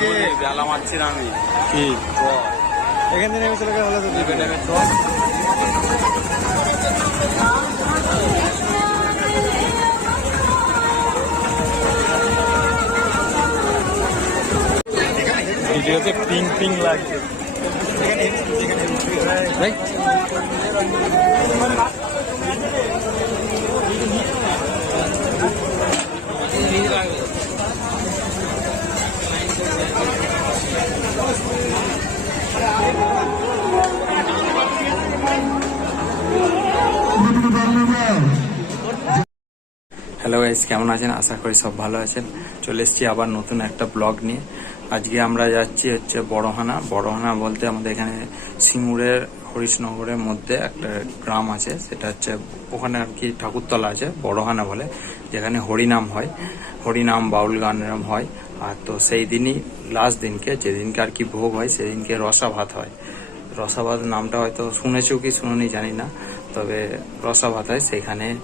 চাইছে বেলা মারছি না আমি। কি? এখান থেকে নেমে চলে গেলে তো নেমে নেমে ভিডিওতে পিং পিং লাগছে রাইট হ্যালো গাইস কেমন আছেন? আশা করি সব ভালো আছেন। চলে এসেছি আবার নতুন একটা ব্লগ নিয়ে। আজকে আমরা যাচ্ছি হচ্ছে বড়হানা। বড়হানা বলতে আমাদের এখানে সিঙ্গুরের হরিশনগরের মধ্যে একটা গ্রাম আছে। সেটা হচ্ছে ওখানে আর কি ঠাকুরতলা আছে, বড়হানা বলে, যেখানে হরিনাম হয়। হরিনাম, বাউল গান এরম হয়। আর তো সেই দিনই লাস্ট দিনকে, যেদিনকে আর কি ভোগ হয়, সেদিনকে রসা ভাত হয়। রসাভাত নামটা হয়তো শুনেছো কি, শুনুনি, জানি না। তবে রসাভাত হয়, সেখানে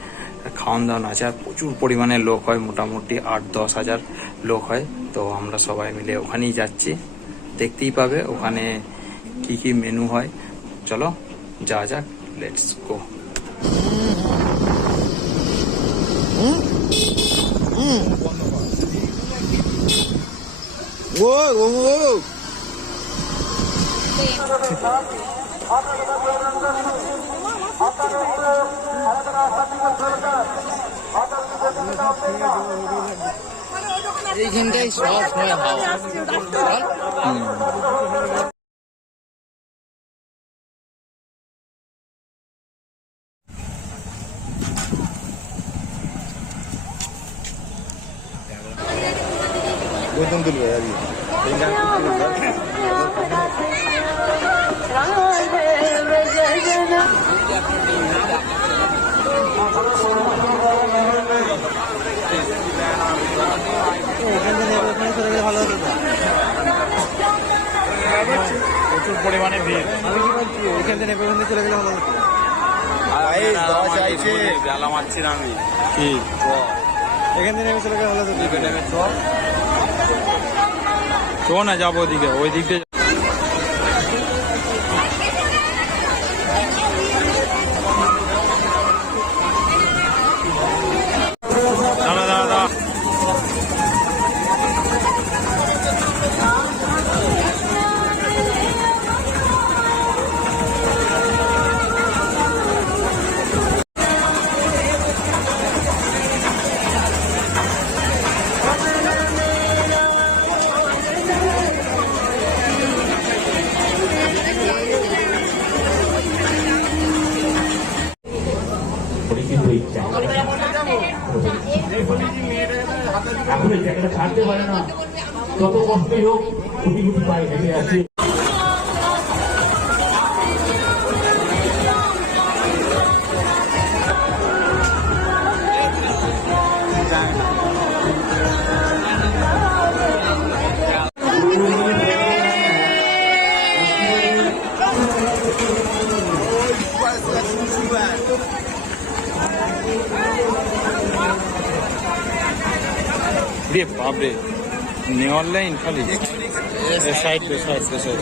খাওয়ান দাওয়ান আছে আর প্রচুর পরিমাণে লোক হয়, মোটামুটি আট, দশ হাজার লোক হয়। তো আমরা সবাই মিলে ওখানেই যাচ্ছি। দেখতেই পাবে ওখানে কি কি মেনু হয়। চলো যা যাক লেটস গো ও এইখানটাই সব সময় হাওয়া বেতন তুলবে আর এখান পরিমাণে ভিড় আমি কি বলছি এখান থেকে ওখান থেকে চলে গেলে ভালো হতো বেলা মারছি না আমি কি চ এখান থেকে নেমে চলে গেলে ভালো হতো নেমে চল চো না যাব ওদিকে ওই দিক দিয়ে এই জায়গাটা ছাড়তে পারে না। যত কষ্টই হোক কোটি কোটি পায়ে হেঁটে আছে রে বাপরে। নেওয়ার লাইন খালি। সাইড পে সাইড পে সাইড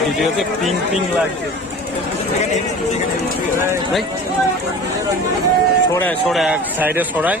ভিডিওতে পিং পিং লাগছে। সরায় সরায়, এক সাইডে সরায়।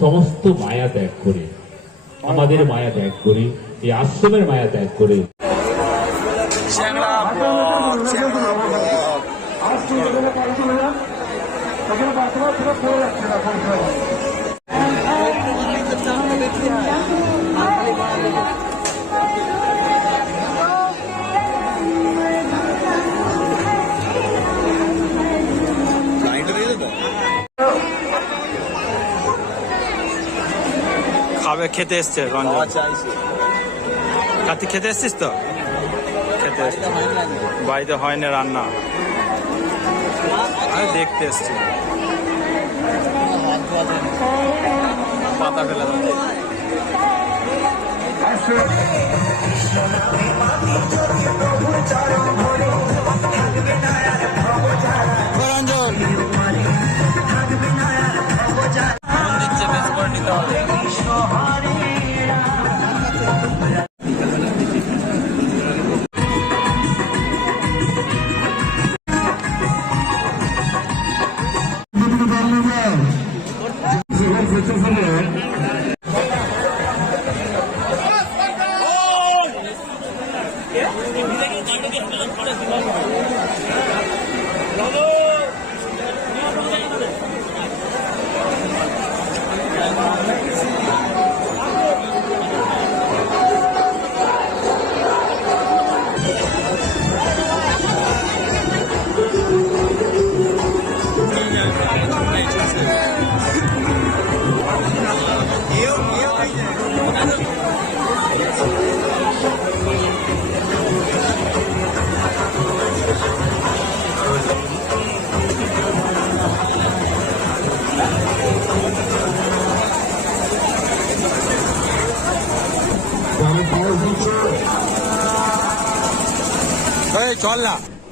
সমস্ত মায়া ত্যাগ করে। আমাদের মায়া ত্যাগ করে এই আশ্রমের মায়া ত্যাগ করে। লাইনটা খাবে খেতে এসছে রঞ্জন। কার্তিক খেতে এসছিস তো? খেতে এসছি। বাড়িতে হয় না রান্না। আমি দেখতে এসছি। পাতা ফেলে। রঞ্জন। দিচ্ছে বেশ করে নিতে হবে। চল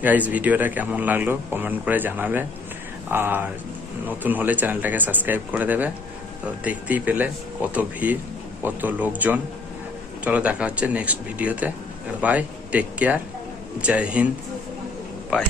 গাইজ ভিডিওটা কেমন লাগল? কমেন্ট করে জানাবে। আর নতুন হলে চ্যানেলটাকে সাবস্ক্রাইব করে দেবে। তো দেখতেই পেলে কত ভিড়, কত লোকজন। চলো দেখা হচ্ছে নেক্সট ভিডিওতে। Bye take care Jai Hind bye